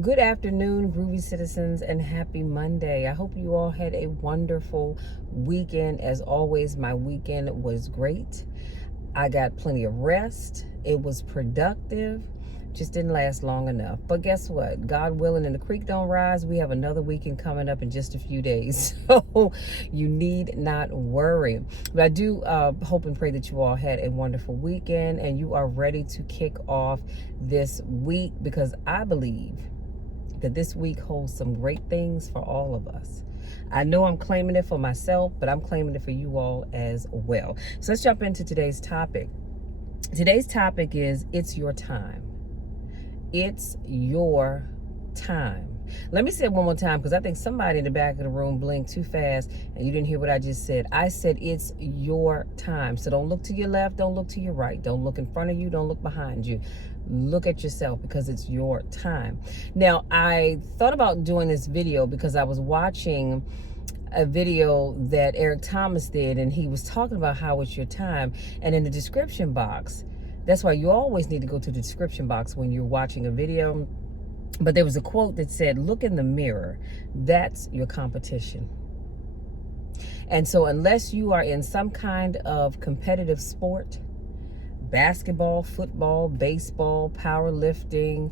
Good afternoon, groovy citizens, and happy Monday. I hope you all had a wonderful weekend. As always, my weekend was great. I got plenty of rest. It was productive. Just didn't last long enough. But guess what? God willing and the creek don't rise, we have another weekend coming up in just a few days. So you need not worry. But I do hope and pray that you all had a wonderful weekend and you are ready to kick off this week, because I believe that this week holds some great things for all of us. I know I'm claiming it for myself, but I'm claiming it for you all as well. So let's jump into today's topic. Today's topic is it's your time. It's your time. Let me say it one more time, because I think somebody in the back of the room blinked too fast and you didn't hear what I just said. I said it's your time. So don't look to your left, don't look to your right, don't look in front of you, don't look behind you. Look at yourself, because it's your time. Now, I thought about doing this video because I was watching a video that Eric Thomas did, and he was talking about how it's your time. And in the description box, that's why you always need to go to the description box when you're watching a video. But there was a quote that said, look in the mirror. That's your competition. And so unless you are in some kind of competitive sport, basketball, football, baseball, powerlifting,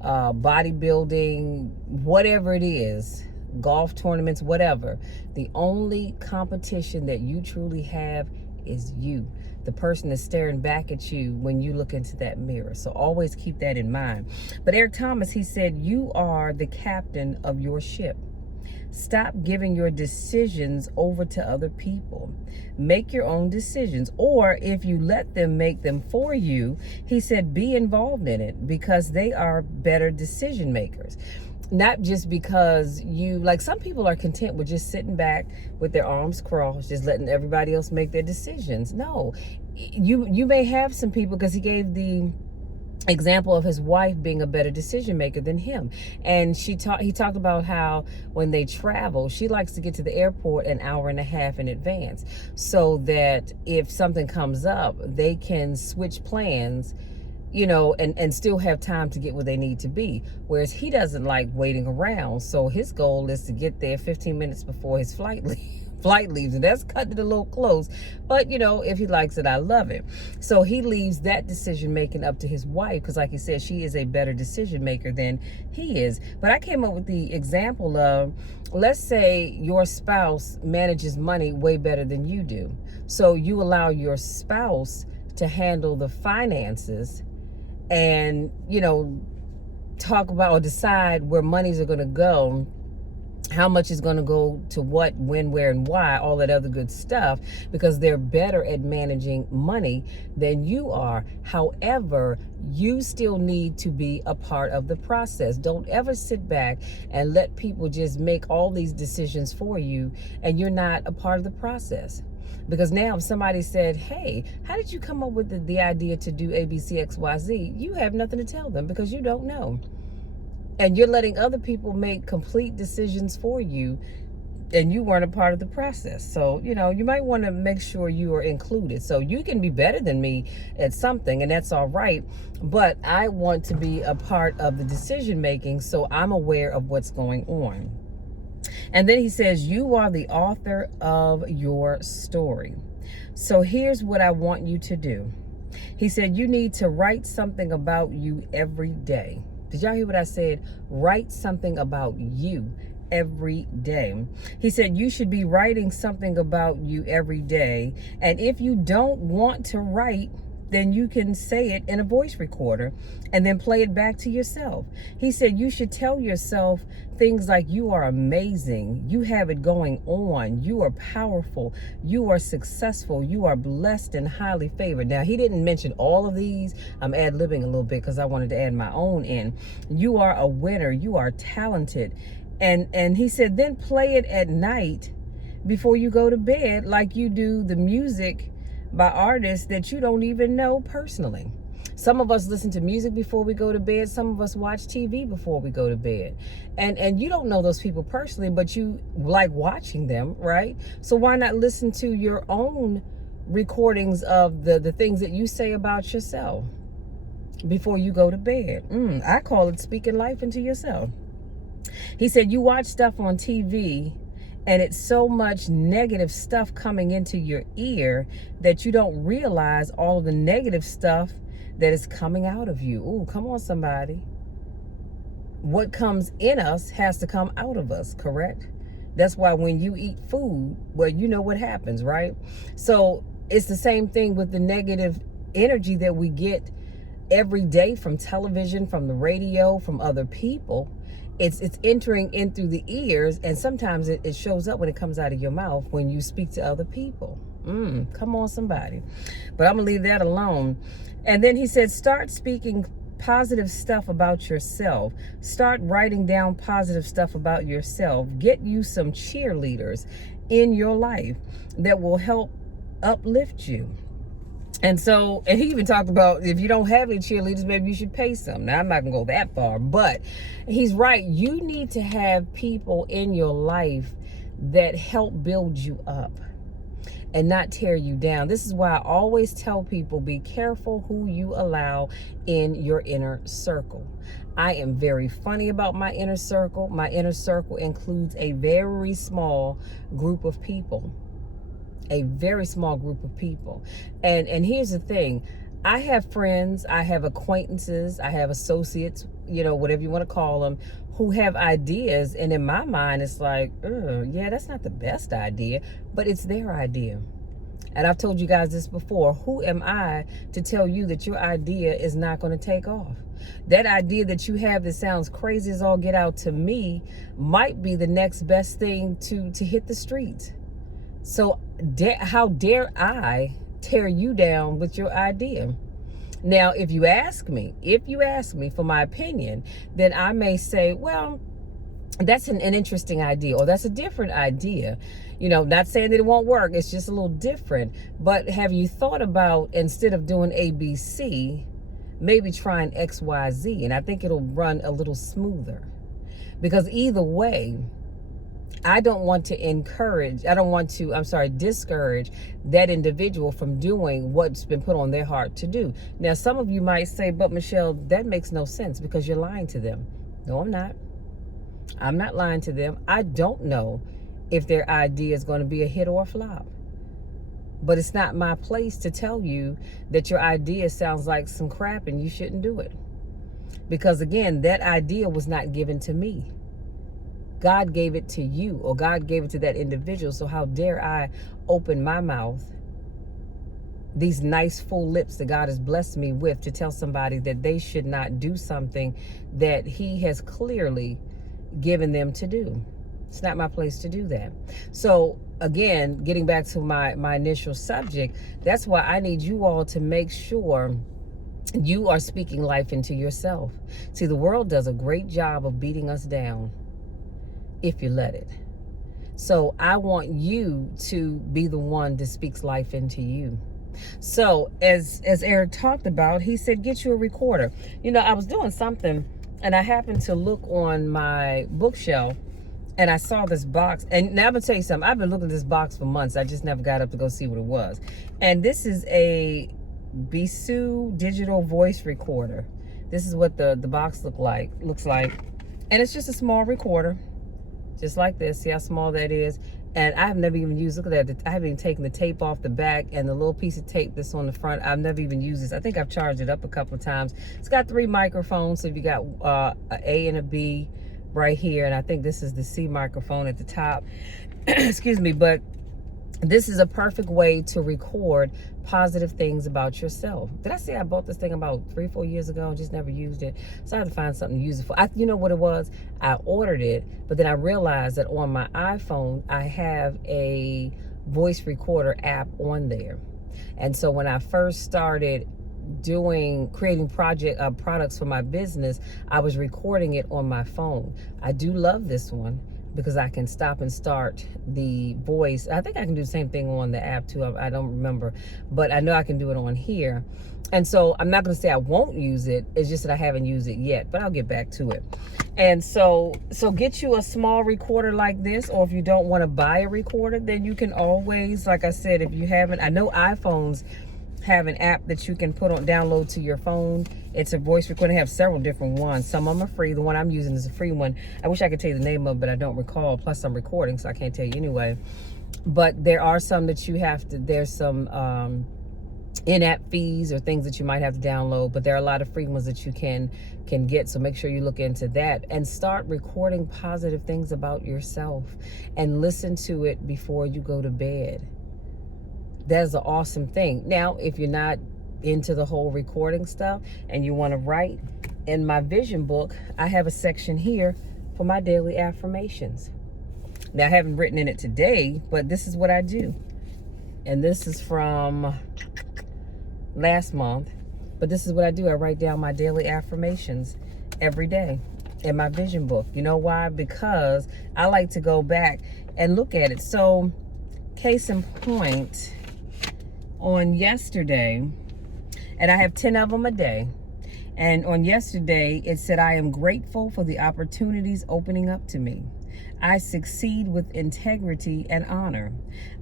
bodybuilding, whatever it is, golf tournaments, whatever, the only competition that you truly have is you, the person that's staring back at you when you look into that mirror. So always keep that in mind. But Eric Thomas, he said, you are the captain of your ship. Stop giving your decisions over to other people. Make your own decisions. Or if you let them make them for you, he said, be involved in it, because they are better decision makers. Not just because like some people are content with just sitting back with their arms crossed, just letting everybody else make their decisions. No, you may have some people, because he gave the example of his wife being a better decision maker than him, and he talked about how when they travel, she likes to get to the airport an hour and a half in advance, so that if something comes up, they can switch plans, and still have time to get where they need to be. Whereas he doesn't like waiting around, so his goal is to get there 15 minutes before his flight leaves, and that's cutting it a little close. But if he likes it, I love it. So he leaves that decision making up to his wife, because like he said, she is a better decision maker than he is. But I came up with the example of, let's say your spouse manages money way better than you do, so you allow your spouse to handle the finances and talk about or decide where monies are going to go, how much is going to go to what, when, where, and why, all that other good stuff, because they're better at managing money than you are. However, you still need to be a part of the process. Don't ever sit back and let people just make all these decisions for you and you're not a part of the process. Because now if somebody said, hey, how did you come up with the idea to do ABCXYZ? You have nothing to tell them, because you don't know. And you're letting other people make complete decisions for you, and you weren't a part of the process. So, you might want to make sure you are included. So you can be better than me at something, and that's all right. But I want to be a part of the decision making, so I'm aware of what's going on. And then he says, you are the author of your story. So here's what I want you to do. He said, you need to write something about you every day. Did y'all hear what I said? Write something about you every day. He said, you should be writing something about you every day. And if you don't want to write, then you can say it in a voice recorder and then play it back to yourself. He said you should tell yourself things like, you are amazing, you have it going on, you are powerful, you are successful, you are blessed and highly favored. Now, he didn't mention all of these. I'm ad-libbing a little bit because I wanted to add my own in. You are a winner, you are talented. And he said, then play it at night before you go to bed, like you do the music by artists that you don't even know personally. Some of us listen to music before we go to bed. Some of us watch TV before we go to bed. And you don't know those people personally, but you like watching them, right? So why not listen to your own recordings of the things that you say about yourself? before you go to bed. I call it speaking life into yourself. He said, you watch stuff on TV and it's so much negative stuff coming into your ear that you don't realize all of the negative stuff that is coming out of you. Ooh, come on, somebody. What comes in us has to come out of us, correct? That's why when you eat food, well, you know what happens, right? So it's the same thing with the negative energy that we get every day from television, from the radio, from other people. It's entering in through the ears, and sometimes it shows up when it comes out of your mouth when you speak to other people. Come on, somebody. But I'm gonna leave that alone. And then he said, start speaking positive stuff about yourself. Start writing down positive stuff about yourself. Get you some cheerleaders in your life that will help uplift you. And he even talked about, if you don't have any cheerleaders, maybe you should pay some. Now, I'm not gonna go that far, but he's right. You need to have people in your life that help build you up and not tear you down. This is why I always tell people, be careful who you allow in your inner circle. I am very funny about my inner circle. My inner circle includes a very small group of people. A very small group of people. And here's the thing. I have friends, I have acquaintances, I have associates, whatever you want to call them, who have ideas. And in my mind, it's like, yeah, that's not the best idea, but it's their idea. And I've told you guys this before. Who am I to tell you that your idea is not going to take off? That idea that you have that sounds crazy as all get out to me might be the next best thing to hit the streets. So how dare I tear you down with your idea? Now, if you ask me for my opinion, then I may say, well, that's an interesting idea, or that's a different idea. Not saying that it won't work. It's just a little different. But have you thought about, instead of doing ABC, maybe trying XYZ? And I think it'll run a little smoother. Because either way, I don't want to discourage that individual from doing what's been put on their heart to do. Now, some of you might say, but Michelle, that makes no sense because you're lying to them. No, I'm not. I'm not lying to them. I don't know if their idea is going to be a hit or a flop. But it's not my place to tell you that your idea sounds like some crap and you shouldn't do it. Because again, that idea was not given to me. God gave it to you, or God gave it to that individual. So how dare I open my mouth, these nice full lips that God has blessed me with, to tell somebody that they should not do something that he has clearly given them to do. It's not my place to do that. So again, getting back to my initial subject, that's why I need you all to make sure you are speaking life into yourself. See, the world does a great job of beating us down if you let it. So I want you to be the one that speaks life into you. So as Eric talked about, he said, get you a recorder. I was doing something and I happened to look on my bookshelf and I saw this box. And now I'm gonna tell you something. I've been looking at this box for months. I just never got up to go see what it was. And this is a Bisu digital voice recorder. This is what the box looks like. And it's just a small recorder. Just like this. See how small that is? And I've never even used, look at that. I haven't even taken the tape off the back and the little piece of tape that's on the front. I've never even used this. I think I've charged it up a couple of times. It's got 3 microphones. So if you got a A and a B right here. And I think this is the C microphone at the top. Excuse me. But this is a perfect way to record positive things about yourself. Did I say I bought this thing about 3-4 years ago and just never used it? So I had to find something to use it for. You know what it was? I ordered it, but then I realized that on my iPhone, I have a voice recorder app on there. And so when I first started creating products for my business, I was recording it on my phone. I do love this one because I can stop and start the voice. I think I can do the same thing on the app too. I don't remember, but I know I can do it on here. And so I'm not going to say I won't use it. It's just that I haven't used it yet, but I'll get back to it. And so get you a small recorder like this, or if you don't want to buy a recorder, then you can always, like I said, if you haven't, I know iPhones have an app that you can download to your phone. It's a voice recording. I have several different ones. Some of them are free. The one I'm using is a free one. I wish I could tell you the name of it, but I don't recall. Plus I'm recording, so I can't tell you anyway. But there are some that you have to, there's some in-app fees or things that you might have to download, but there are a lot of free ones that you can get. So make sure you look into that and start recording positive things about yourself and listen to it before you go to bed. That is an awesome thing. Now, if you're not into the whole recording stuff and you want to write, in my vision book, I have a section here for my daily affirmations. Now, I haven't written in it today, but this is what I do. And this is from last month. But this is what I do. I write down my daily affirmations every day in my vision book. You know why? Because I like to go back and look at it. So, case in point, on yesterday, and I have 10 of them a day, and on yesterday it said, I am grateful for the opportunities opening up to me. I succeed with integrity and honor.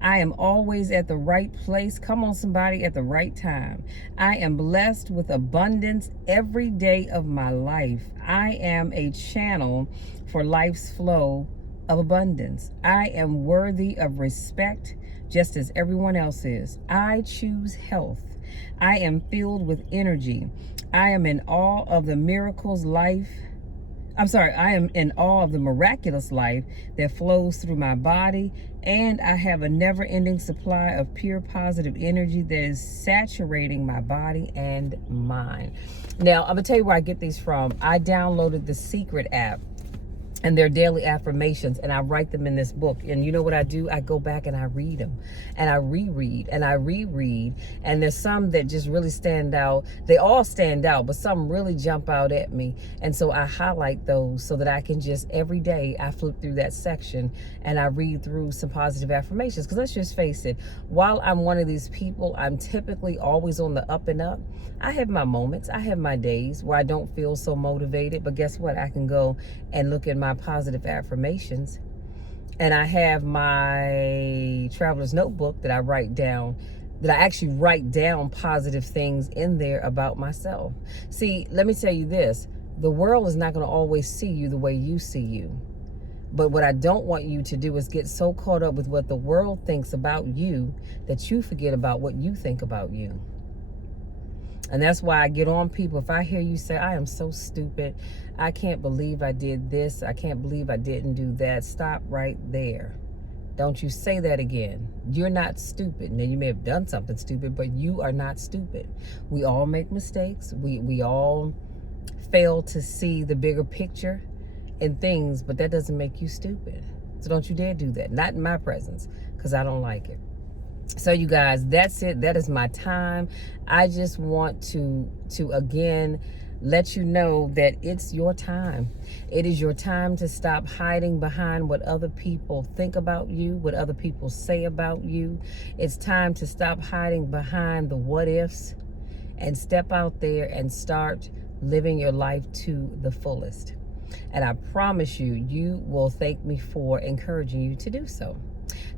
I am always at the right place, come on somebody, at the right time. I am blessed with abundance every day of my life. I am a channel for life's flow of abundance. I am worthy of respect just as everyone else is. I choose health. I am filled with energy. I am in awe of the I am in awe of the miraculous life that flows through my body, and I have a never-ending supply of pure positive energy that is saturating my body and mind. Now, I'm gonna tell you where I get these from. I downloaded the Secret app and their daily affirmations, and I write them in this book. And you know what I do? I go back and I read them, and I reread and I reread. And there's some that just really stand out. They all stand out, but some really jump out at me. And so I highlight those so that I can just, every day I flip through that section and I read through some positive affirmations. Because let's just face it, while I'm one of these people, I'm typically always on the up and up. I have my moments, I have my days where I don't feel so motivated, but guess what? I can go and look at my positive affirmations, and I have my traveler's notebook that I write down, that I actually write down positive things in there about myself. See, let me tell you this, the world is not going to always see you the way you see you. But what I don't want you to do is get so caught up with what the world thinks about you that you forget about what you think about you. And that's why I get on people. If I hear you say, I am so stupid, I can't believe I did this, I can't believe I didn't do that, stop right there. Don't you say that again. You're not stupid. Now, you may have done something stupid, but you are not stupid. We all make mistakes. We all fail to see the bigger picture in things, but that doesn't make you stupid. So don't you dare do that. Not in my presence, because I don't like it. So you guys, that's it. That is my time. I just want to again let you know that it's your time. It is your time to stop hiding behind what other people think about you, what other people say about you. It's time to stop hiding behind the what ifs and step out there and start living your life to the fullest. And I promise you, you will thank me for encouraging you to do so.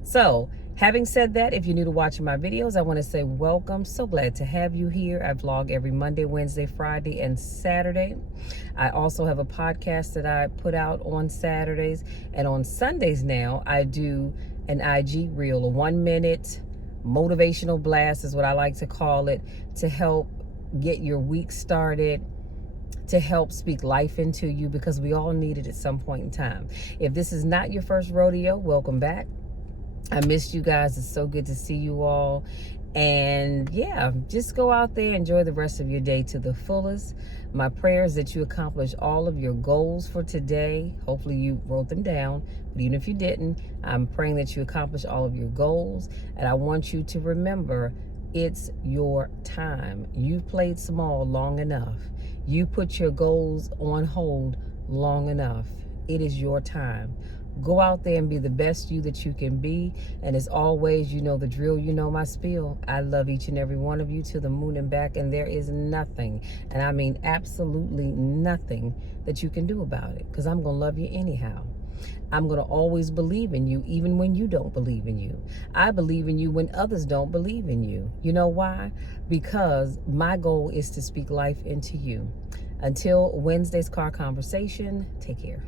So, having said that, if you're new to watching my videos, I want to say welcome. So glad to have you here. I vlog every Monday, Wednesday, Friday, and Saturday. I also have a podcast that I put out on Saturdays. And on Sundays now, I do an IG reel, a 1-minute motivational blast is what I like to call it, to help get your week started, to help speak life into you, because we all need it at some point in time. If this is not your first rodeo, welcome back. I missed you guys. It's so good to see you all. And yeah, just go out there, enjoy the rest of your day to the fullest. My prayer is that you accomplish all of your goals for today. Hopefully you wrote them down, but even if you didn't, I'm praying that you accomplish all of your goals. And I want you to remember, it's your time. You've played small long enough. You put your goals on hold long enough. It is your time. Go out there and be the best you that you can be. And as always, you know the drill, you know my spiel. I love each and every one of you to the moon and back. And there is nothing, and I mean absolutely nothing, that you can do about it. Because I'm going to love you anyhow. I'm going to always believe in you, even when you don't believe in you. I believe in you when others don't believe in you. You know why? Because my goal is to speak life into you. Until Wednesday's car conversation, take care.